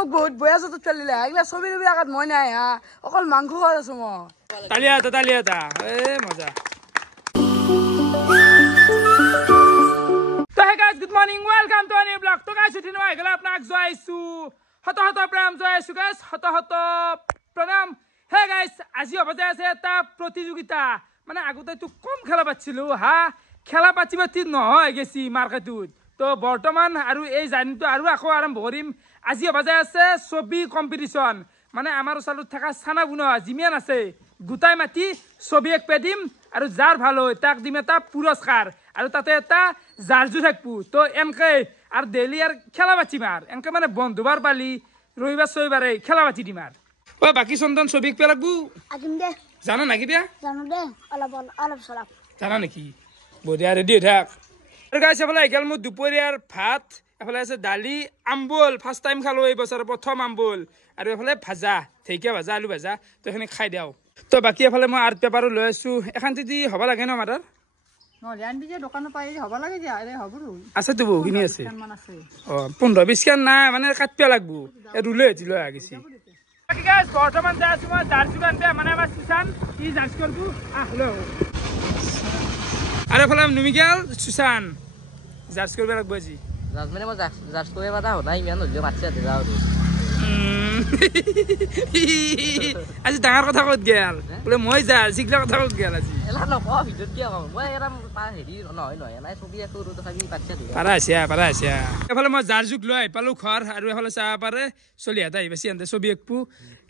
মোক বহুত বয়া যত পেলিলে এইগিলা ছবি ছবি আকাত মই নাই হা অকল মাংস খাই আছো মই তালিয়াটা এ মজা তো hey guys good morning welcome to আনি ব্লগ তো গাইস উঠি নয় গলা আপনাক জয়সু হত প্রেম জয়সু গাইস হত প্রণাম হে গাইস আজি অবজা আছে এটা প্রতিযোগিতা মানে আগতে তো কম খেলা পাচ্ছিলো হা খেলা পাতি নহয় গেছি মার্কেটত তো বর্তমান আৰু এই জাৰ্নিটো আৰু আকৌ আৰম্ভ কৰিম আজি অবজা আছে ছবি কম্পিটিশন মানে আমাৰ ওচৰত থকা ছানা বুনা জিমিয়ান আছে গুটাই মাতি ছবি এক পেদিম আৰু যাৰ ভাল হয় তাক দিম এটা পুৰস্কাৰ আৰু তাতে এটা জাৰ্জু থাকবো তো এনকে আৰু ডেইলি আৰু খেলা পাতিম আৰু এনকে মানে বন্ধুবাৰ পালি ৰবিবাৰ ছবিবাৰে খেলা পাতি দিম আৰু ও বাকি চন্দন ছবি এক লাগবো আকিম দে জানা নাকি বিয়া জানো দে অলপ সলাপ জানা নেকি বঢ়িয়া ৰেডি হৈ থাক আৰু গাইছ এফালে এগাল মোৰ দুপৰীয়াৰ ভাত এফালে আছে দালি আম্বল ফাৰ্ষ্ট টাইম খালো এই বছৰ প্ৰথম আম্বল আৰু এফালে ভাজা ঢেকীয়া ভাজা আলু ভাজা তো এখানে খাই দিওঁ তো বাকী এফালে মই আৰ্ট পেপাৰো লৈ আছো এখন যদি হ'ব লাগে ন আমাৰ আছে তো বহুখিনি আছে অ 15-20 খান নাই মানে কাটিব লাগবো ৰুলে হেতি লৈ আহিছি বাকী গাইছ বৰ্তমান যাই আছো মই জাৰ্জু কানতে মানে আমাৰ সুশান ই জাৰ্জ কৰবো আহলো আৰু এফালে নুমিগেল সুশান জাৰ্জ কৰিব লাগবো আজি জাজ মানে মই জাজ কৰি পাতা নাই ইমান হলিও মাতছে যাওঁ আজি ডাঙৰ কথা ক'ত গেল বোলে মই যা জিগলা কথা ক'ত গেল আজি এলা নকওঁ ভিডিঅ'ত কিয় কওঁ মই এটা তাৰ হেৰি নহয় নাই ছবি একো তথাপি পাতছে পাৰা আছে এফালে মই জাৰ্জুক লৈ পালো ঘৰ আৰু এফালে চাহ পাৰে চলি হাত আহিবা চিন্তা ছবি একপু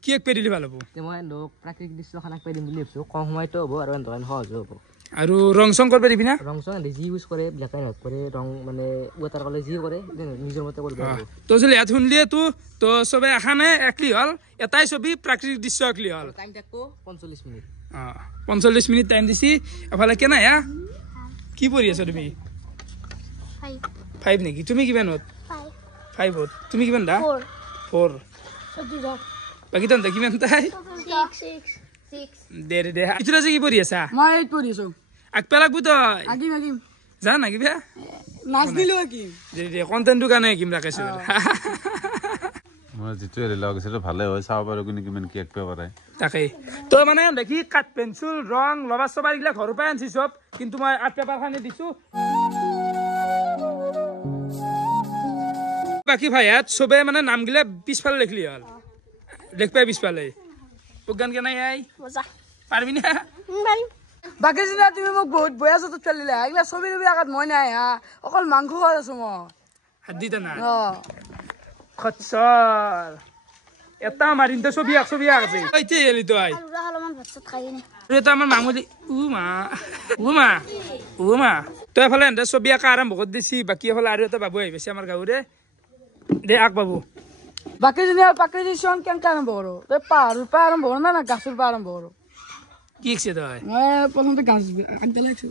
কি এক পেৰিলে ভাল হ'ব মই প্ৰাকৃতিক দৃশ্য খানাক পাই দিম বুলি ভাবিছোঁ কম সময়তো হ'ব আৰু এনে সহজ হ'ব আৰু ৰং চং কৰিব দিবি না ৰং চং যি ইউজ কৰে ব্লেক এণ্ড হোৱাইট কৰে ৰং মানে ৱাটাৰ কালাৰ যি কৰে নিজৰ মতে কৰিব তো চলি ইয়াত শুনলিয়ে তো চবে এখানে একলি হ'ল এটাই ছবি প্ৰাকৃতিক দৃশ্য একলি হ'ল টাইম থাকব 45 মিনিট 45 মিনিট টাইম দিছি এফালে কেনে হা কি পঢ়ি আছা তুমি 5 নেকি তুমি কিমানত 5 তুমি কিমান দা 4 বাকি তন কিমান তাই 6 দে ইতৰা যে কি পঢ়ি আছা মই এইট পঢ়ি আছো আকপে লাগবো তই আকিম জানা নাকি বে নাচ দিলো আকিম দে কন্টেন্টটো কাৰণে কিম ৰাখিছো মই যেটো এৰি লাগিছিল ভালে হয় চাব পাৰো কিন্তু কিমান কি একপে পাৰে তাকে তো মানে দেখি কাট পেন্সিল ৰং লবা সবাই গিলা ঘৰৰ পৰা আনছি সব কিন্তু মই আৰ্ট পেপাৰ খানে দিছো বাকি ভাইয়াত সবে মানে নাম গিলা পিছফালে লিখলি হল লিখপাই পিছফালে প্রজ্ঞান কেনাই আই মজা পারবি না বাই বাকী দিনা তুমি মোক বহুত বয়া যত পেলিলে এইগিলা ছবি ছবি আকাত মই নাই হা অকল মাংস খাই আছো মই হাত দিতে না অ খচ্চর এটা মারিন তো ছবি আছে এইতে এলি তো আই আলুরা হালমান ভাত খাই নে এটা আমার মামুলি উমা তো এফালে এন্তে ছবি আঁকা আৰম্ভ কৰি দিছি বাকি এফালে আৰু এটা বাবু আহিছে আমাৰ গাঁৱৰে দে আক বাবু বাকী দিনা প্ৰাকৃতিক চন কেনেকে আৰম্ভ কৰো তই পাহাৰৰ পৰা আৰম্ভ কৰো না গাছৰ পৰা আৰম্ভ কৰো কি শিকছে তই মই প্ৰথমতে গাছ আনতে লাগছো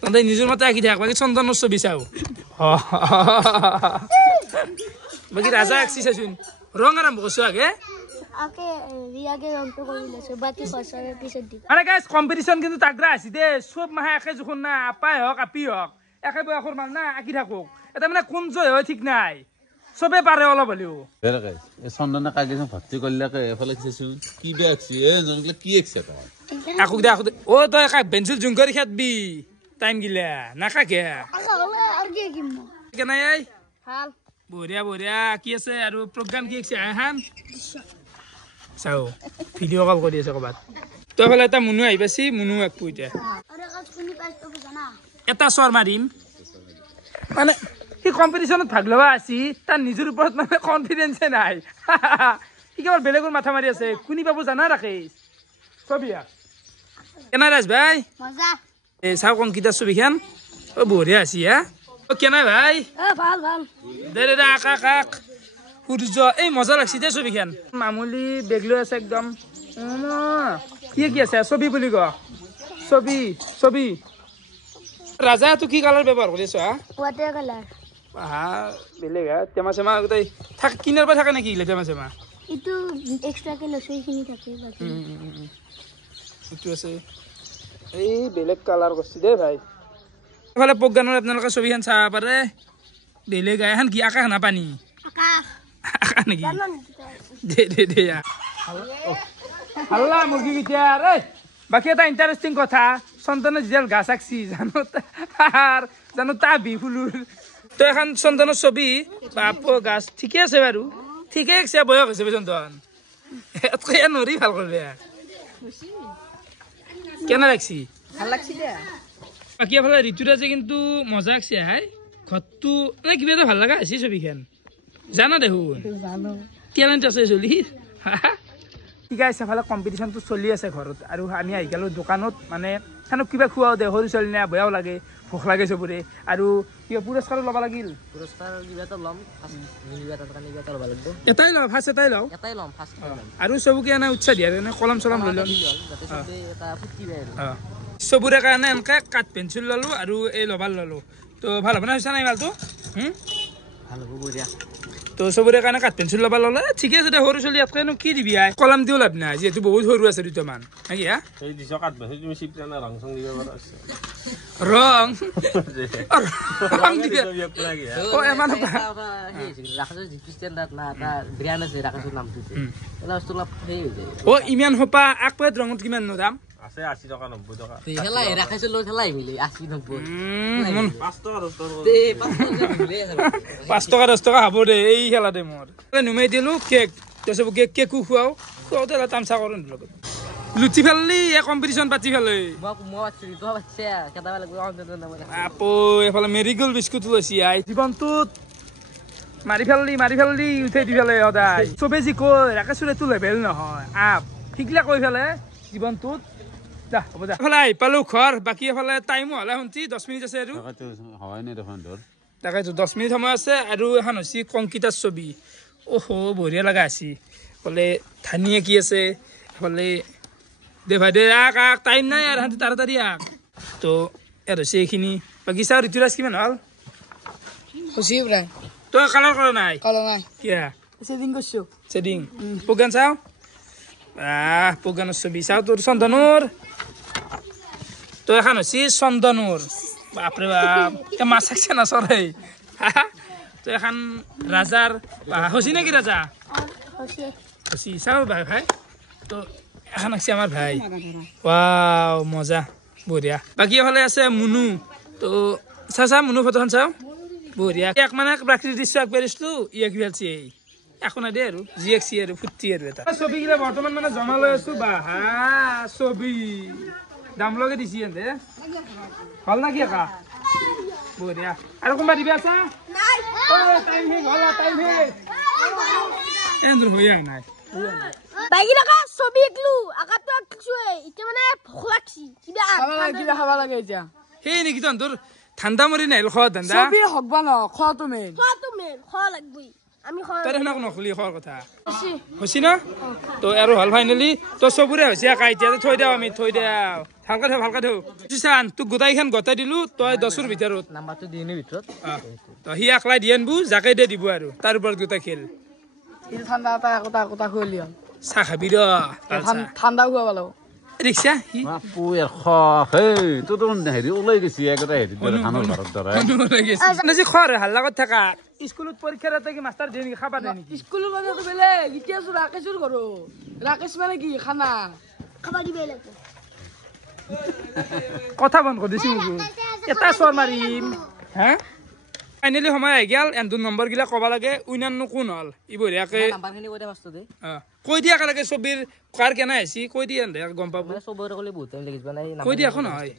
তহঁতে নিজৰ মতে আঁকি থাক বাকী চন্দনৰ ছবি চাও বাকী ৰাজা আঁকছি চাচোন ৰং আৰম্ভ কৰিছো আগে আকে ৰিয়াকে ৰংটো কৰি লৈছো বাকি খৰচাৰে পিছত দি মানে গাইছ কম্পিটিশন কিন্তু তাগৰা আছে দে সব মাহে একে জোখন না আপাই হওক আপি হওক একে বয়সৰ মান না আঁকি থাকক এটা মানে কোন জয় হয় ঠিক নাই সবে পাৰে অলপ হলেও বেলেগে এই চন্দনে কাগজ ভৰ্তি কৰিলাকে এফালে কিছাচোন কি বে আছি এ জনগলে কি একছে তই আকু দে ও তই কাক বেঞ্চুল জুং কৰি খাতবি টাইম গিলা নাকাকে আকা হলে আৰ কি কিম কেনাই আই ভাল বঢ়িয়া কি আছে আৰু প্ৰগ্ৰাম কি আছে আহান চাও ভিডিঅ' কল কৰি আছে ক'বাত তই ফালে এটা মুনু আহি পাছি মুনু এক পুইতে আরে কাজ শুনি পাইছো জানা এটা চৰ মাৰিম মানে সি কম্পিটিশ্যনত ভাগ লবা আছি তাৰ নিজৰ ওপৰত মানে কনফিডেন্সে নাই সি কেৱল বেলেগৰ মাথা মাৰি আছে কোনি পাব জানা ৰাকেশ ছবিয়া কেনা ৰাজ ভাই মজা এই চাও কংকিতা ছবিখন ও বঢ়িয়া আছি হা ও কেনা ভাই ভাল দে আকাক সূৰ্য এই মজা লাগছি দে ছবিখন মামুলি বেগ লৈ আছে একদম কি আছে ছবি বুলি ক ছবি ৰাজা তো কি কালাৰ ব্যৱহাৰ কৰিছ হা ওয়াটাৰ কালাৰ বেলেগ হা টেমা চেমা গোটেই থাক কিনাৰ পৰা থাকে নেকি টেমা চেমা ইটো এক্সট্ৰাকে লৈছো এইখিনি থাকে বাকি এইটো আছে এই বেলেগ কালাৰ কৰিছে দেই ভাই এফালে প্ৰজ্ঞানৰ আপোনালোকে ছবিখন চাব পাৰে বেলেগ এখন কি আকাশ নাপানী আকা নেকি দে হাল্লা মুরগি গিটা রে বাকি এটা ইন্টারেস্টিং কথা সন্তানের জিয়াল গাছ আঁকছি জানো তা বিফুলুর তো এখন সন্তানের ছবি বাপ গাছ ঠিকে আছে বাৰু ঠিকে আছে বয়স হৈছে সন্তান নৰি ভাল করবে কেন লাগছি ভাল লাগছি দে বাকি এফালে ঋতুরাজে কিন্তু মজা আঁকছে হাই ঘরটো মানে কিবা এটা ভাল লগা আছে ছবিখন জানা দেখোন জানো টেলেণ্ট আছে চলিৰ ঠিক আছে এফালে কম্পিটিশ্যনটো চলি আছে ঘৰত আৰু আমি আহি গ'লোঁ দোকানত মানে সেনেক কিবা খোৱাও দে সৰু ছোৱালী নে বেয়াও লাগে ভোক লাগে চবৰে আৰু কিবা পুৰস্কাৰো ল'ব লাগিল পুৰস্কাৰ কিবা এটা ল'ম কিবা এটা কাৰণে কিবা এটা ল'ব লাগিব এটাই লওঁ ফাৰ্ষ্ট এটাই লওঁ এটাই ল'ম ফাৰ্ষ্ট আৰু চবকে এনে উৎসাহ দিয়ে এনে কলম চলম লৈ ল'ম যাতে চবে এটা ফূৰ্তি পায় আৰু চবৰে কাৰণে এনেকৈ কাঠ পেঞ্চিল ল'লোঁ আৰু এই লবাৰ ল'লোঁ তো ভাল হ'ব না হৈছে নাই মালটো ভাল হ'ব বঢ়িয়া তো চবৰে কাৰণে কাঠ পেঞ্চিল ল'ব ল'লে ঠিকে আছে দে সৰু ছোৱালী ইয়াতকেনো কি দিবি আই কলম দিও লাভ নাই যিহেতু বহুত সৰু আছে দুটামান নাকি হা এই দিছ কাট ভাই তুমি চিপ না রং সং দিবা পারা আছে ৰং ৰং দিবি ও এমান ৰাখাছৰ যিটো ষ্টেণ্ডাৰ্ড না এটা ব্ৰেণ্ড আছে ৰাখাছৰ নামটো এটা বস্তু অলপ সেই হৈ যায় ও ইমান সোপা আকপাত ৰঙত কিমান নো দাম আছে 80 টাকা 90 টাকা হেলাই ৰাখাছৰ লৈ হেলাই মিলি 80 90 5 টাকা 10 টাকা দে 5 টকা 10 টকা হ'ব দে এই খেলা দে মোৰ নুমাই দিলোঁ কেক তাৰপিছত কেকো খুৱাওঁতে তামচা কৰোঁ লগত লুচি ফেললি এ কম্পিটিশ্যন পাতি ফেলে আপো এফালে মেৰিগোল্ড বিস্কুট লৈছি আই জীৱনটোত মাৰি ফেললি উঠাই দি ফেলে সদায় চবে যি কয় ৰাকেশৰে লেভেল নহয় আপ শিকলা কৈ ফেলে জীৱনটোত যা হ'ব যা এফালে আহি পালোঁ ঘৰ বাকী এফালে টাইমো হ'লে শুনছি 10 মিনিট আছে আৰু হয় নাই দেখোন ধৰ তাকেতো 10 মিনিট সময় আছে আৰু এখন হৈছে কংকিতাৰ ছবি ওহো বঢ়িয়া লগা আছে বোলে ধানিয়ে কি আছে বোলে দে ভাই দে আক টাইম নাই আৰু হাতে তাড়াতাড়ি আক তো ইয়াত হৈছে এইখিনি বাকী চাওঁ ঋতুৰাজ কিমান হ'ল খুচি প্ৰায় তই কালাৰ কৰা নাই কলা নাই কিয়া চেডিং কৰিছোঁ চেডিং প্ৰজ্ঞান চাওঁ প্ৰজ্ঞানৰ ছবি চাওঁ তোৰ চন্দনৰ তো এখন হৈছে চন্দনৰ বাপৰে বাপ মাছ চাকছে নাচৰে তো এখন ৰাজাৰ হৈছে নেকি ৰাজা হৈছে চাওঁ ভাই তো এখন আছে আমাৰ ভাই ৱাও মজা বঢ়িয়া বাকী এফালে আছে মুনু তো চা মুনু ফটোখন চাওঁ বঢ়িয়া এক মানে প্ৰাকৃতিক দৃশ্য আগবাঢ়িছিলোঁ ইয়াক ভালছি একো নাই দে আৰু যি একছি আৰু ফুৰ্তি আৰু এটা ছবিগিলা বৰ্তমান মানে জমা লৈ আছোঁ বাহা ছবি দাম লগে দিছি এনে ভাল না কি একা বঢ়িয়া আৰু কোনোবা দিবি আছা টাইম শেষ হ'ল টাইম শেষ এন্দুৰ হৈয়া নাই বাইকি লগা ছবি একলো আকাটো আঁকছোৱে এতিয়া মানে ভোক লাগছি কিবা কিবা খাব লাগে এতিয়া সেই নেকি তোৰ ঠাণ্ডা মৰি নাহিল খোৱা ধান্দা ছবি হকবা ন খোৱাটো মেইন খোৱাটো মেইন খোৱা লাগবই আমি খোৱা তই দেখোন নকলি খোৱাৰ কথা হৈছে ন তো আৰু হ'ল ফাইনেলি তো চবৰে হৈছে একা এতিয়া থৈ দিওঁ আমি থৈ দিওঁ ভালকে থওঁ চান তোক গোটাইখন গতাই দিলোঁ তই 10ৰ ভিতৰত নাম্বাৰটো দিনৰ ভিতৰত তো সি একলাই দিয়ে আনবো যাকে দিয়ে দিব আৰু তাৰ ওপৰত গোটাই খেল ঠাণ্ডা এটা একোটা খুৱালি হ'ল চাহ খাবি ৰ ঠাণ্ডা খুৱাব লাগিব ৰিক্সা বাপু হেই তো হেৰি ওলাই গৈছি একটা হেৰি ধানৰ ঘৰত ধৰা যি খৰ হাল্লা কৰি থাকা স্কুলত পৰীক্ষাৰ এটা কি মাষ্টাৰ দিয়ে নেকি খাবা দিয়ে নেকি স্কুলৰ কথাটো বেলেগ এতিয়া আছো ৰাকেশৰ ঘৰত ৰাকেশ মানে কি খানা খাবা দিবই লাগিব কথা বন্ধ কৰি দিছো এটা চৰ মাৰিম হা ফাইনেলি সময় আহি গেল এন্দুৰ নম্বৰগিলা ক'ব লাগে উইনাৰনো কোন হ'ল ই বঢ়িয়াকে নাম্বাৰখিনি কৈ দে ফাৰ্ষ্টত দে কৈ দিয়া একেলগে ছবিৰ কাৰ কেনে আহিছি কৈ দিয়া গম পাব মানে চবৰে ক'লে বহুত টাইম লাগিব নাই কৈ দিয়া একো নহয়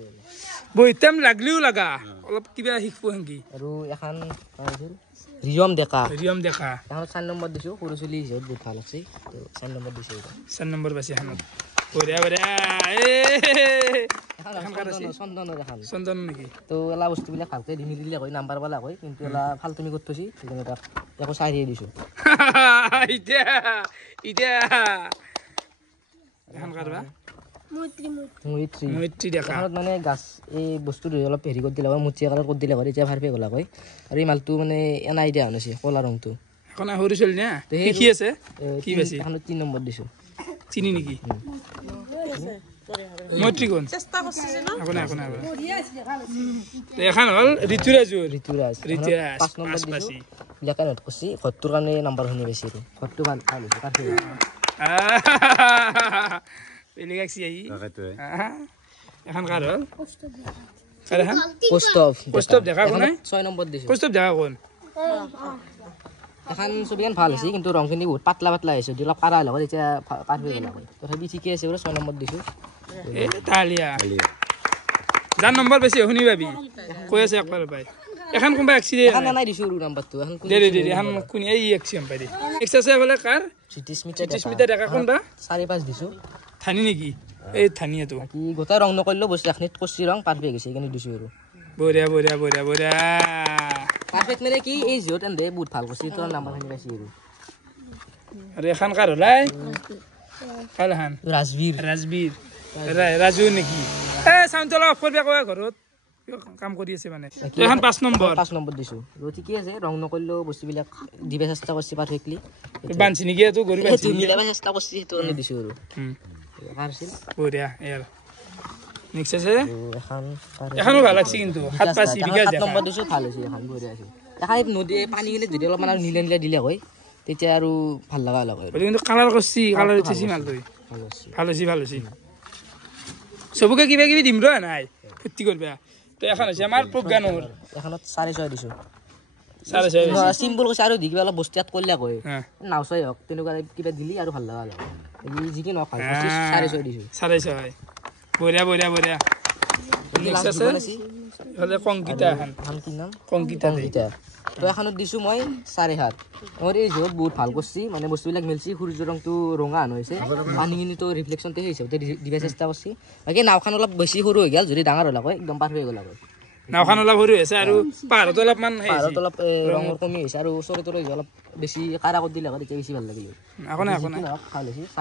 বহুত টাইম লাগলিও লগা অলপ কিবা শিকব সেনকি আৰু এখন আছিল ৰিয়ম ডেকা ৰিয়ম দেখা এখন 4 নম্বৰ দিছোঁ সৰু চলি হিচাপত বহুত ভাল আছে তো 4 নম্বৰ দিছোঁ 4 নম্বৰ বাছি এখনত বঢ়িয়া চন্দনৰ এখন চন্দন নেকি তো এলা বস্তুবিলাক ভালকৈ দি নিদিলে হয় নাম্বাৰ পালা হয় কিন্তু এলা ফাল্টুমি কৰি থৈছি সেইকাৰণে তাক একো চাই দিয়ে দিছোঁ এতিয়া এখন কাৰবা মৈত্ৰী দেখা এখনত মানে গাছ এই বস্তুটো অলপ হেৰি কৰি দিলে হয় মুঠিয়া কালাৰ কৰি দিলে হয় এতিয়া ভাৰপে গ'লা হয় আৰু এই মালটো মানে এনাই দিয়া হৈছে ক'লা ৰংটো এখন সৰু ছোৱালী না শিকি আছে কি বেছি এখনত 3 নম্বৰ দিছোঁ চিনি নেকি মৈত্ৰী কোন এখন হ'ল ঋতুৰাজৰ ঋতুৰাজ ঋতুৰাজ 5 নম্বৰ পাঁচ দিছো পাঁচি বিলাকা নেট কৈছি ঘৰটোৰ কাৰণে নাম্বাৰ শুনি পাইছি আৰু ঘৰটো ভাল ভাল হৈছে পাৰফেক্ট বেলেগ আছি আহি তাকেতো এখন কাৰ হ'ল কাৰ এখন পোষ্ট অফ দেখা কোন 6 নম্বৰ দিছো পোষ্ট অফ দেখা কোন এখন ছবিখন ভাল হৈছে কিন্তু ৰংখিনি বহুত পাতলা পাতলা হৈছে অলপ কাৰা লগত এতিয়া পাৰফেক্ট হ'ল আকৌ তথাপি ঠিকে আছে বাৰু 6 নম্বৰ দিছো এই তালিয়া যাৰ নম্বৰ বেছি শুনি পাবি কৈ আছে একবাৰ পাই এখন কোনোবা এক্সিডেণ্ট এখন নাই দিছো আৰু নাম্বাৰটো এখন দে এখন কোন এই এক্সিডেণ্ট পাই দে এক্সাৰচাইজ হ'লে কাৰ স্মিতা ডেকা কোনবা 4-5 দিছো থানি নেকি এই থানিয়াটো কি গোটা ৰং নকৰিলো বস্তু এখনিত কচি ৰং পাৰফেক্ট হৈছে কিন্তু দিছো আৰু বঢ়িয়া বঢ়িয়া বঢ়িয়া বঢ়িয়া পাৰফেক্ট মানে কি এই জিঅ'ত এন্দে বহুত ভাল কৰিছে তোৰ নাম্বাৰ শুনি পাইছি আৰু এখন কাৰ হলাই কাৰ এখন ৰাজবীৰ ৰাজু নেকি এ চাউণ্ড অলপ অফ কৰিবি আকৌ ঘৰত কাম কৰি আছে মানে এখন 5 নম্বৰ 5 নম্বৰ দিছো ঠিকে আছে ৰং নকৰিলো বস্তুবিলাক দিবা চেষ্টা কৰিছে পাৰফেক্টলি বানছি নেকি এটো গৰি বানছি মিলাবা চেষ্টা কৰিছে সেইটো কাৰণে দিছো আৰু পাৰছিল বঢ়িয়া ইয়াৰ নেক্সট আছে এখন এখনো ভাল লাগছে কিন্তু 7 পাঁচি বিকাশ 7 নম্বৰ দিছো ভাল হৈছে এখন বঢ়িয়া আছে এখন নদী পানী গিলে যদি অলপ মানে নীলা নীলা দিলে হয় তেতিয়া আৰু ভাল লগা হয় কিন্তু কালাৰ কৰছি কালাৰ উঠিছি মাল তই ভাল হৈছে সবকে কিবা কিবি দিম ৰ নাই ফুটি কৰবা তো এখন আছে আমাৰ প্ৰজ্ঞানৰ এখনত 6.5 দিছো 6.5 সিম্পল কৈছে আৰু দি কিবা অলপ বস্তু ইয়াত কৰিলে কয় হ্যাঁ নাও চাই হওক তেনেকুৱা কিবা দিলি আৰু ভাল লগা হয় যিকি নহওক ভাল 6.5 দিছো 6.5 বঢ়িয়া বঢ়িয়া বঢ়িয়া নেক্সট আছে হলে কংকিতা এখন কি নাম কংকিতা তো এখনত দিছো মই 7.5 মোৰ এই জব বহুত ভাল কৰিছি মানে বস্তুবিলাক মিলছি সূৰ্যৰ ৰংটো ৰঙা হৈছে পানীখিনিতো ৰিফ্লেকশ্যনতে হৈছে দিবা চেষ্টা কৰিছি বাকী নাওখন অলপ বেছি সৰু হৈ গ'ল যদি ডাঙৰ হ'লা হয় একদম পাৰফেক্ট গ'লা হয় নাওখন অলপ সৰু হৈছে আৰু পাহাৰত অলপমান পাহাৰত অলপ ৰঙৰ কমি হৈছে আৰু ওচৰে তোৰে অলপ বেছি কাৰা কৰি দিলে হয় তেতিয়া বেছি ভাল লাগিল আকৌ নাই ভাল হৈছে 7.5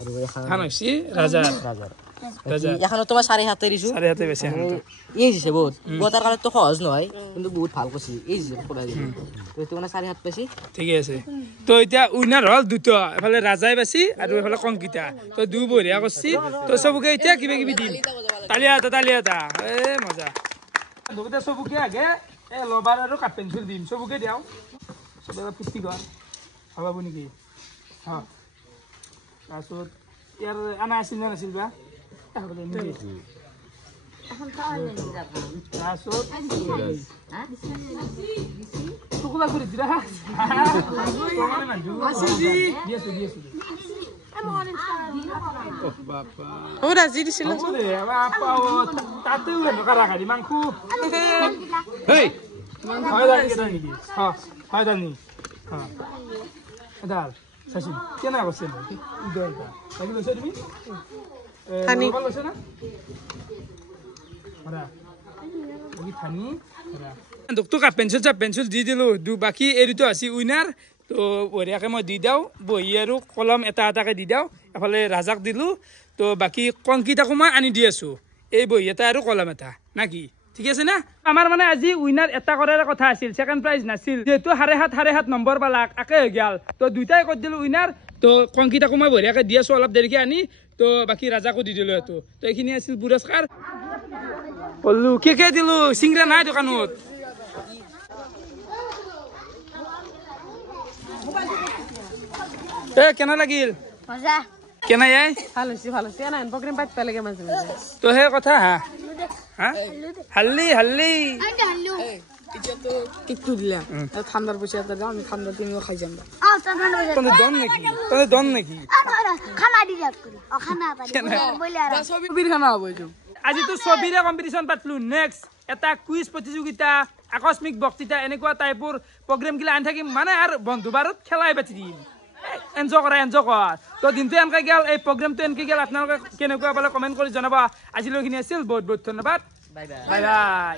আৰু এখন হৈছে ৰাজাৰ এখনত তোমাৰ 7.5 দিছো 7.5 বেছি এই দিছে বহুত গোটাৰ কাৰণেতো সহজ নহয় কিন্তু বহুত ভাল কৰিছে এই দিছে কৰাই দিছে তো এইটো মানে 7.5 পাইছি ঠিকে আছে তো এতিয়া উইনাৰ হ'ল দুটা এফালে ৰাজাই বাছি আৰু এফালে কংকিতা তো দুই বঢ়িয়া কৰিছি তো সবকে এতিয়া কিবা কিবি দিম তালিয়া এ মজা দুটা সবকে আগে এ লবাৰ আৰু কাট পেন্সিল দিম সবকে দিয়াও সবে ফুটি কৰ হবাব নেকি হ্যাঁ তাৰপিছত ইয়াৰ আনা আছিল না নাছিল বা শুকুলা কৰি দিলা ৰাজি দিছিল তাতে মাংস কেনে কৈছে তোক পেঞ্চিল দি দিলো বাকী এৰিটো আছে উইনাৰ তো বঢ়িয়াকে মই দি দিওঁ বহি আৰু কলম এটা এটাকে দি দিওঁ এফালে ৰাজাক দিলো তো বাকী কংকিতাকো মই আনি দি আছো এই বহি এটা আৰু কলম এটা না কি ঠিক আছে না আমাৰ মানে আজি উইনাৰ এটা কৰাৰ কথা আছিল সেকেন্ড প্ৰাইজ নাছিল যেহেতু 7.5 নম্বৰ পালাক একে হৈ গেল তো দুইটাই কৰি দিলো উইনাৰ তো কংকিতাকো মই বঢ়িয়াকে দি আছো অলপ দেৰিকে আনি তো বাকি ৰাজাকো দি দিলো এটো তো এইখিনি আছিল পুৰস্কাৰ বললো কে দিলো সিংৰা নাই দোকানত এ কেনা লাগিল মজা কেনা যাই ভাল হৈছে না প্ৰগ্ৰাম পাত পেলাগে মাজে মাজে তো হে কথা হা হাল্লি কেকটো দিলা ঠাণ্ডাৰ পইচা এটা দাও আমি ঠাণ্ডা তিনিও খাই যাম তনে দন নেকি খানা দি যাক করি ও খানা পারি বলে আর ছবিৰ খানা হ'ব এইটো আজি তো ছবিৰে কম্পিটিশন পাতলো নেক্সট এটা কুইজ প্ৰতিযোগিতা আকস্মিক বক্তৃতা এনেকুৱা টাইপৰ প্ৰগ্ৰাম গিলা আনি থাকিম মানে আৰু বন্ধু বাৰত খেলাই পাতি দিম এনজয় কৰা তো দিনটো এনেকৈ গেল এই প্ৰগ্ৰামটো এনেকৈ গেল আপোনালোকে কেনেকুৱা পালে কমেণ্ট কৰি জনাব আজিলৈখিনি আছিল বহুত বহুত ধন্যবাদ বাই বাই